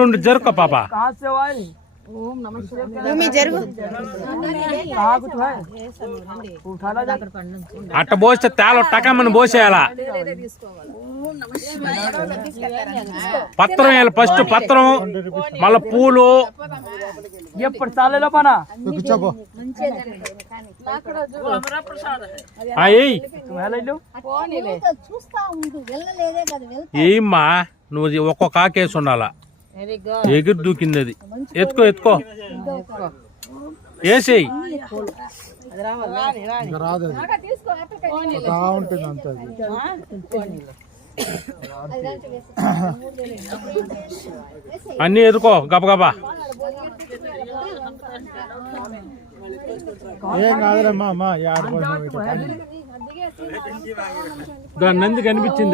ఉండు జరుకో పాప అట్ట పోస్తే తేల టకమ్మని పోసేయాలా పత్రం వేయాలి ఫస్ట్ పత్రం మళ్ళా పూలు ఎప్పుడు చాలేలో పనా ఏమ్మా నువ్వు ఒక్కొక్క ఆకేసి ఉండాలా ఎగురు దూకింది అది ఎత్తుకో ఎత్తుకో వేసేయి అన్ని ఎదుకో గబగబా ఏం కాదులేమ్మా నంది కనిపించింది.